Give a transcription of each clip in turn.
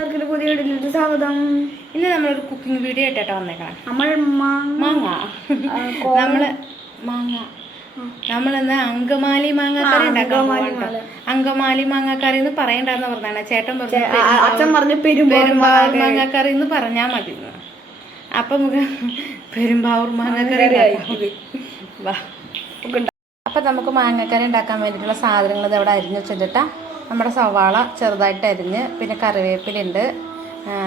പുതിയ വീഡിയോയിലേക്ക് സ്വാഗതം. ഇന്ന് നമ്മളൊരു കുക്കിംഗ് വീഡിയോ ആയിട്ടാണ് വന്നേക്കണം. നമ്മളിന്ന് അങ്കമാലി മാങ്ങാക്കറി ഉണ്ടാക്കാം. അങ്കമാലി മാങ്ങാക്കറി എന്ന് പറയണ്ടെന്ന് പറഞ്ഞാണ് ചേട്ടൻ പറഞ്ഞു. പെരുമ്പാവൂർ മാങ്ങാക്കറി എന്ന് പറഞ്ഞാൽ മതി. അപ്പൊ നമുക്ക് പെരുമ്പാവൂർ മാങ്ങാക്കറി അപ്പൊ നമുക്ക് മാങ്ങാക്കറി ഉണ്ടാക്കാൻ വേണ്ടിയിട്ടുള്ള സാധനങ്ങൾ ഇവിടെ അരിഞ്ഞു വെച്ചിട്ടാ. നമ്മുടെ സവാള ചെറുതായിട്ട് അരിഞ്ഞ്, പിന്നെ കറിവേപ്പിലുണ്ട്,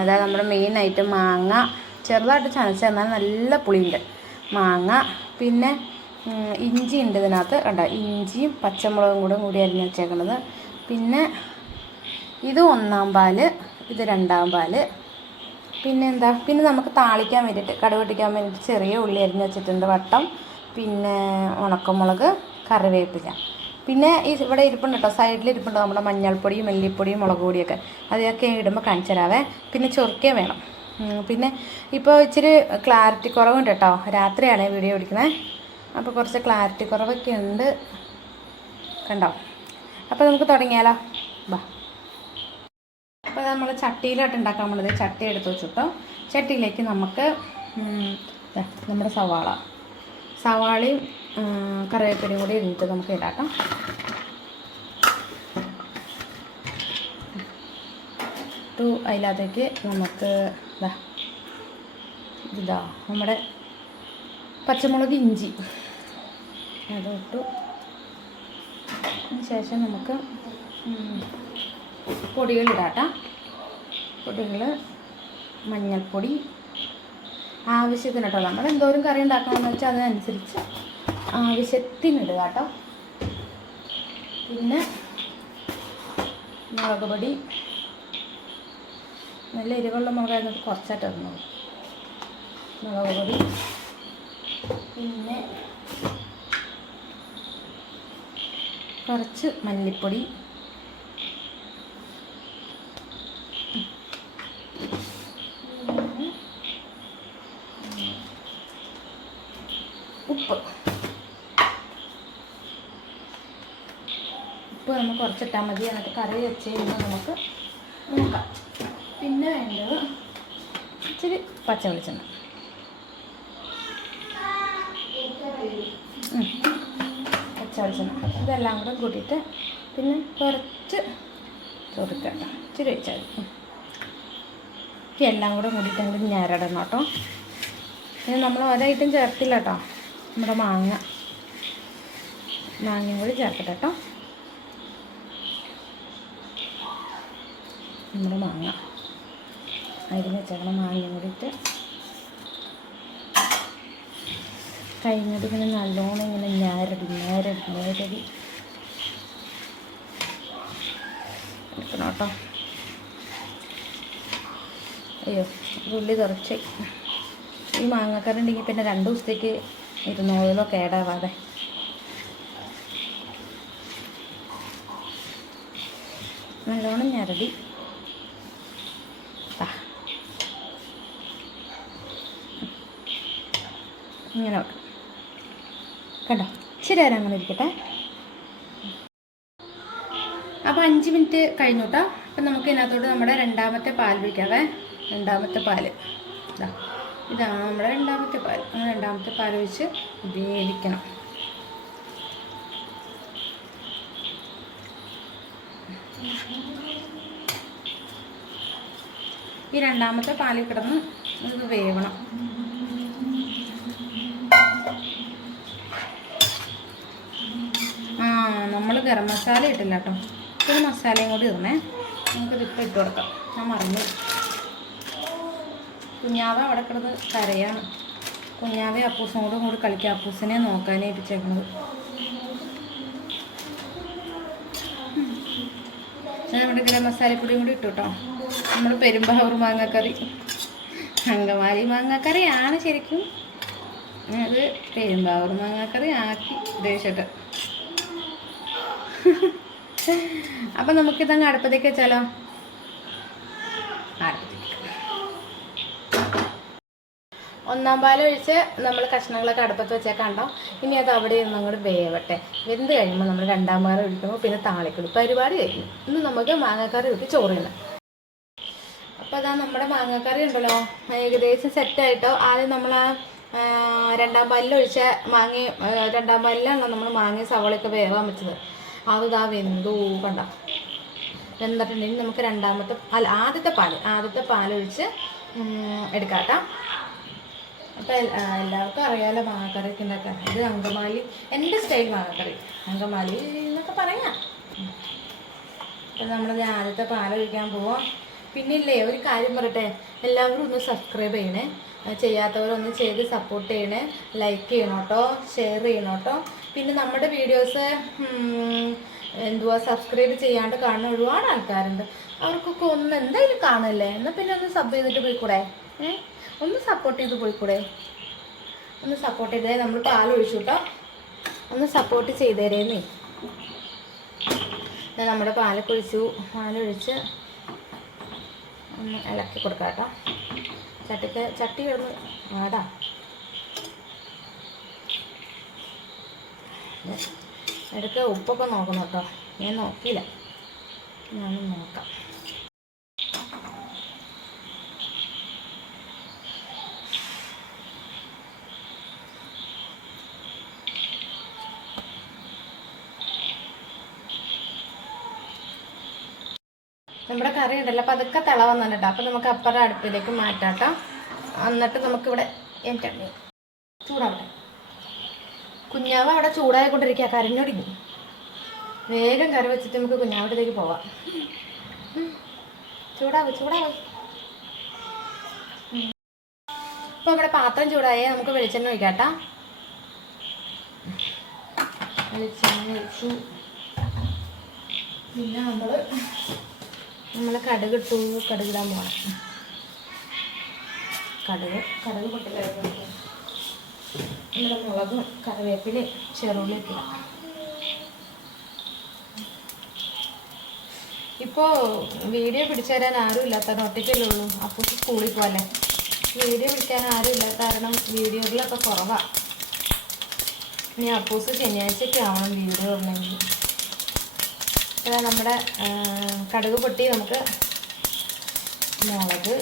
അതായത് നമ്മുടെ മെയിനായിട്ട് മാങ്ങ ചെറുതായിട്ട് ചതച്ച്, എന്നാൽ നല്ല പുളിയുണ്ട് മാങ്ങ. പിന്നെ ഇഞ്ചി ഉണ്ട് ഇതിനകത്ത്, കണ്ടോ, ഇഞ്ചിയും പച്ചമുളകും കൂടി അരിഞ്ഞ് വെച്ചേക്കണത്. പിന്നെ ഇത് 1-ാം പാല്, ഇത് 2-ാം പാല്. പിന്നെ നമുക്ക് താളിക്കാൻ വേണ്ടിയിട്ട്, കടുക് പൊട്ടിക്കാൻ വേണ്ടിയിട്ട് ചെറിയ ഉള്ളി അരിഞ്ഞ് വെച്ചിട്ടുണ്ട്, വട്ടം. പിന്നെ ഉണക്കമുളക്, കറിവേപ്പില. പിന്നെ ഇവിടെ ഇരിപ്പുണ്ട് കേട്ടോ, സൈഡിൽ ഇരിപ്പുണ്ട് നമ്മുടെ മഞ്ഞൾപ്പൊടിയും മല്ലിപ്പൊടിയും മുളക് പൊടിയൊക്കെ. അതൊക്കെ ഇടുമ്പോൾ കാണിച്ചു തരാവേ. പിന്നെ ചൊറുക്ക വേണം. പിന്നെ ഇപ്പോൾ ഇച്ചിരി ക്ലാരിറ്റി കുറവുണ്ട് കേട്ടോ, രാത്രിയാണ് വീഡിയോ പിടിക്കുന്നത്, അപ്പോൾ കുറച്ച് ക്ലാരിറ്റി കുറവൊക്കെ ഉണ്ട്, കണ്ടോ. അപ്പോൾ നമുക്ക് തുടങ്ങിയാലോ, ബാ. അപ്പോൾ നമ്മൾ ചട്ടിയിലോട്ട് ഉണ്ടാക്കാൻ വേണ്ടത്, ചട്ടി എടുത്ത് വെച്ചിട്ടോ. ചട്ടിയിലേക്ക് നമുക്ക് നമ്മുടെ സവാളയും കറിവേപ്പിലയും കൂടി ഇട്ടിട്ട് നമുക്ക് ഇടാം. അതിനകത്തേക്ക് നമുക്ക് നമ്മുടെ പച്ചമുളക്, ഇഞ്ചി അതിട്ടു. അതിന് ശേഷം നമുക്ക് പൊടികളിടാം. പൊടികൾ മഞ്ഞൾപ്പൊടി ആവശ്യത്തിന് കേട്ടോ. നമ്മൾ എന്തോരം കറി ഉണ്ടാക്കണമെന്ന് വെച്ചാൽ അതിനനുസരിച്ച് ആവശ്യത്തിനിടുക കേട്ടോ. പിന്നെ മുളക് പൊടി, നല്ല എരിവുള്ള മുളകായിരുന്നു, കുറച്ചായിട്ട് ഇടുന്നത് മുളക് പൊടി. പിന്നെ കുറച്ച് മല്ലിപ്പൊടി, ഉപ്പ് നമ്മൾ കുറച്ചിട്ടാൽ മതി. എന്നിട്ട് കറി വെച്ച് കഴിഞ്ഞാൽ നമുക്ക് നോക്കാം. പിന്നെ വേണ്ടത് ഇച്ചിരി പച്ച വെളിച്ചെണ്ണ, ഇതെല്ലാം കൂടെ കൂട്ടിയിട്ട്, പിന്നെ കുറച്ച് ചൊറുക്കട്ട ഇച്ചിരി വെച്ചാൽ മതി. എല്ലാം കൂടെ കൂടിയിട്ട് അങ്ങോട്ട് ഞരടണം കേട്ടോ. പിന്നെ നമ്മൾ ഒരൈറ്റം ചേർത്തില്ല കേട്ടോ, നമ്മുടെ മാങ്ങയും കൂടി ചേർക്കട്ടെ കേട്ടോ. നമ്മുടെ മാങ്ങ അരിഞ്ഞ് വെച്ചേക്കണം, മാങ്ങയും കൂടിയിട്ട് കഴിഞ്ഞിട്ട് ഇങ്ങനെ നല്ലോണം ഇങ്ങനെ ഞരടി എടുക്കണം കേട്ടോ. അയ്യോ, ഉള്ളി കുറച്ച്. ഈ മാങ്ങക്കറി ഉണ്ടെങ്കിൽ പിന്നെ 2 ദിവസത്തേക്ക് ഇരുന്നോളോ, കേടാവാതെ. നല്ലോണം ഞരടി ഇങ്ങനെ വെക്കണം കേട്ടോ. ഇച്ചിരി നേരം അങ്ങനെ ഇരിക്കട്ടെ. അപ്പോൾ 5 മിനിറ്റ് കഴിഞ്ഞു കേട്ടോ. അപ്പം നമുക്ക് ഇതിനകത്തോട്ട് നമ്മുടെ 2-ാമത്തെ പാൽ ഒഴിക്കാവേ. 2-ാമത്തെ പാല് ഇതാണ് നമ്മുടെ 2-ാമത്തെ പാൽ. 2-ാമത്തെ പാൽ ഒഴിച്ച് വേവിക്കണം. ഈ 2-ാമത്തെ പാലിൽ കിടന്ന് ഇത് വേവണം. നമ്മൾ ഗരം മസാല ഇട്ടില്ല കേട്ടോ, ഒരു മസാലയും കൂടി ഇടണേ. നമുക്കിതിപ്പോൾ ഇട്ട് കൊടുക്കാം. ഞാൻ മറന്നു. കുഞ്ഞാവ അവിടെ കിടന്ന് കരയാണ്. കുഞ്ഞാവെ അപ്പൂസിനോടും കൂടി കളിക്കുക, അപ്പൂസിനെ നോക്കാനേ ഏൽപ്പിച്ചേക്കുന്നത്. ഞാൻ നമ്മുടെ ഗരം മസാലപ്പൊടിയും കൂടി ഇട്ടു കേട്ടോ. നമ്മൾ പെരുമ്പാവൂർ മാങ്ങാക്കറി, അങ്കമാലി മാങ്ങാക്കറിയാണ് ശരിക്കും, അത് പെരുമ്പാവൂർ മാങ്ങാക്കറി ആക്കി ഉദ്ദേശിച്ചിട്ട്. അപ്പം നമുക്കിതങ്ങ് അടുപ്പത്തേക്ക് വെച്ചാലോ. 1-ാം പാൽ ഒഴിച്ച് നമ്മൾ കഷ്ണങ്ങളൊക്കെ അടുപ്പത്ത് വെച്ചേക്കാണ്ടോ. ഇനി അത് അവിടെ ഇരുന്ന് അങ്ങോട്ട് വേവട്ടെ. വെന്ത് കഴിയുമ്പോൾ നമ്മൾ 2-ാം പാൽ ഒഴിക്കുമ്പോൾ പിന്നെ താളിക്കും. പരിപാടി കഴിഞ്ഞു. ഇന്ന് നമുക്ക് മാങ്ങാക്കറി കൂട്ടി ചോറ് തിന്നാം. അതാ നമ്മുടെ മാങ്ങക്കറി ഉണ്ടല്ലോ ഏകദേശം സെറ്റായിട്ടോ. ആദ്യം നമ്മൾ രണ്ടാം പാലിലൊഴിച്ച രണ്ടാം പാലിലാണല്ലോ നമ്മൾ മാങ്ങ സവളയൊക്കെ വേവാൻ വെച്ചത്. അതിതാ വെന്തു കണ്ട വെന്തിട്ടുണ്ടെങ്കിൽ നമുക്ക് ആദ്യത്തെ പാലൊഴിച്ച് എടുക്കാം കേട്ടോ. അപ്പം എല്ലാവർക്കും അറിയാമല്ലോ മാങ്ങക്കറിയൊക്കെ ഉണ്ടാക്കാൻ. ഇത് അങ്കമാലി, എൻ്റെ സ്റ്റൈൽ മാങ്ങക്കറി, അങ്കമാലി എന്നൊക്കെ പറയാം. അപ്പം നമ്മൾ ആദ്യത്തെ പാലൊഴിക്കാൻ പോവാം. പിന്നെ ഇല്ലേ ഒരു കാര്യം പറയട്ടെ, എല്ലാവരും ഒന്ന് സബ്സ്ക്രൈബ് ചെയ്യണേ, ചെയ്യാത്തവരൊന്ന് ചെയ്ത് സപ്പോർട്ട് ചെയ്യണേ, ലൈക്ക് ചെയ്യണം കേട്ടോ, ഷെയർ ചെയ്യണം കേട്ടോ. പിന്നെ നമ്മുടെ വീഡിയോസ് സബ്സ്ക്രൈബ് ചെയ്യാണ്ട് കാണുന്ന ഒരുപാട് ആൾക്കാരുണ്ട്. അവർക്കൊക്കെ ഒന്ന് എന്തായാലും കാണല്ലേ, എന്നാൽ പിന്നെ ഒന്ന് സബ് ചെയ്തിട്ട് പോയിക്കൂടെ? ഒന്ന് സപ്പോർട്ട് ചെയ്ത് പോയിക്കൂടെ? ഒന്ന് സപ്പോർട്ട് ചെയ്തേ. നമ്മൾ പാലൊഴിച്ചു കേട്ടോ, ഒന്ന് സപ്പോർട്ട് ചെയ്തേരേന്നേ. നമ്മുടെ പാലൊഴിച്ച് ഒന്ന് ഇളക്കി കൊടുക്കാം കേട്ടോ. ചട്ടി കിടന്ന് ആടാ. ഇടയ്ക്ക് ഉപ്പൊക്കെ നോക്കണം കേട്ടോ, ഞാൻ നോക്കിയില്ല, ഞാനും നോക്കാം. നമ്മുടെ കറി ഉണ്ടല്ലോ അപ്പം അതൊക്കെ തിളവന്നുണ്ട് കേട്ടോ. അപ്പം നമുക്ക് അപ്പുറം അടുപ്പിലേക്ക് മാറ്റാം കേട്ടോ. എന്നിട്ട് നമുക്കിവിടെ ചൂടാവട്ടെ. കുഞ്ഞാവ് അവിടെ ചൂടായിക്കൊണ്ടിരിക്കുക, കരഞ്ഞൊടിഞ്ഞു. വേഗം കറി വെച്ചിട്ട് നമുക്ക് കുഞ്ഞാവിടത്തേക്ക് പോവാം. ചൂടാവും. ഇപ്പം നമ്മുടെ പാത്രം ചൂടായേ നമുക്ക് വെളിച്ചെണ്ണ ഒഴിക്കാം കേട്ടോ. വെളിച്ചെണ്ണ ഒഴിച്ചു. പിന്നെ നമ്മൾ കടുകിടാൻ പോകണം. കടുക് പൊട്ടിക്കഴിഞ്ഞു നമ്മുടെ മുളകും കറിവേപ്പിലയും ചെറുള്ളിയൊക്കെ ഇടാം. ഇപ്പോൾ വീഡിയോ പിടിച്ചു തരാൻ ആരും ഇല്ലാത്ത ഒറ്റയ്ക്കല്ലേ ഉള്ളൂ. അപ്പോൾ സ്കൂളിൽ പോകല്ലേ, വീഡിയോ പിടിക്കാൻ ആരും ഇല്ലാത്ത കാരണം വീഡിയോകളൊക്കെ കുറവാണ്. ഇനി അപ്പൂസ് ശനിയാഴ്ചയൊക്കെ ആവണം വീഡിയോ ഉണ്ടെങ്കിൽ. അതായത് നമ്മുടെ കടുക് പൊട്ടി നമുക്ക് മുളക്,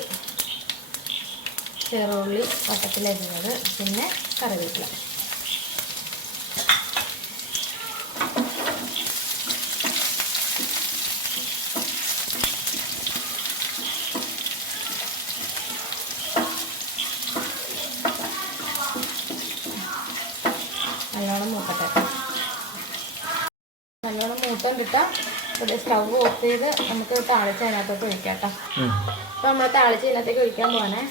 ചെറുള്ളി വട്ടത്തിലരിഞ്ഞത്, പിന്നെ കറിവേപ്പില. നല്ലോണം മൂക്കട്ടെ. നല്ലോണം മൂത്തോണ്ടിട്ടാൽ ഇവിടെ സ്റ്റവ് ഓഫ് ചെയ്ത് നമുക്ക് താളിച്ച് അതിനകത്തോട്ട് ഒഴിക്കാം കേട്ടോ. അപ്പോൾ നമ്മൾ താളിച്ച് ഇതിനകത്തേക്ക് ഒഴിക്കാൻ പോകാനേ.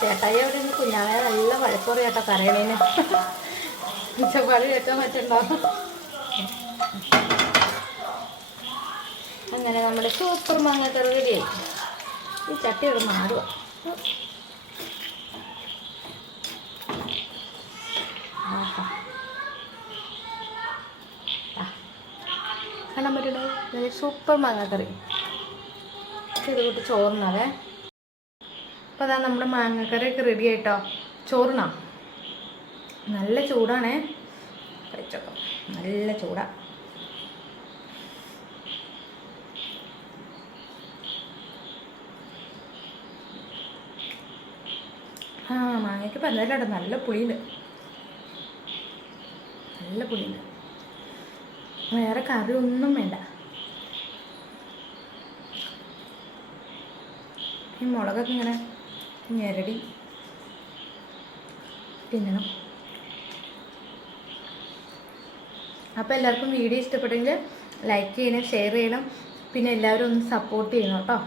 ചേട്ടായി അവിടെ നിന്ന് കുഞ്ഞാവെ നല്ല വഴക്കുറി കേട്ടോ കരയണേന്. ഉച്ചപ്പാട് കേൾക്കാൻ പറ്റുന്നുണ്ടോ? അങ്ങനെ നമ്മുടെ സൂപ്പർ മാങ്ങക്കറി റെഡിയായി. ഈ ചട്ടി ഇവിടെ മാറുക. കാണാൻ പറ്റുള്ളൂ നല്ല സൂപ്പർ മാങ്ങക്കറി. ഇത് കൂട്ടി ചോറിനാവേ. അപ്പോൾ അതാ നമ്മുടെ മാങ്ങക്കറിയൊക്കെ റെഡി ആയിട്ടോ. ചോറിനാ നല്ല ചൂടാണേ, കഴിച്ചോക്കാം. നല്ല ചൂടാ. മാങ്ങയ്ക്ക് പന്നല്ലോ, നല്ല പുളിയുണ്ട്. വേറെ കറി ഒന്നും വേണ്ട. ഈ മുളകൊക്കെ ഇങ്ങനെ ഞെരടി തിന്നണം. അപ്പോൾ എല്ലാവർക്കും വീഡിയോ ഇഷ്ടപ്പെട്ടെങ്കിൽ ലൈക്ക് ചെയ്യണം, ഷെയർ ചെയ്യണം, പിന്നെ എല്ലാവരും ഒന്ന് സപ്പോർട്ട് ചെയ്യണം കേട്ടോ.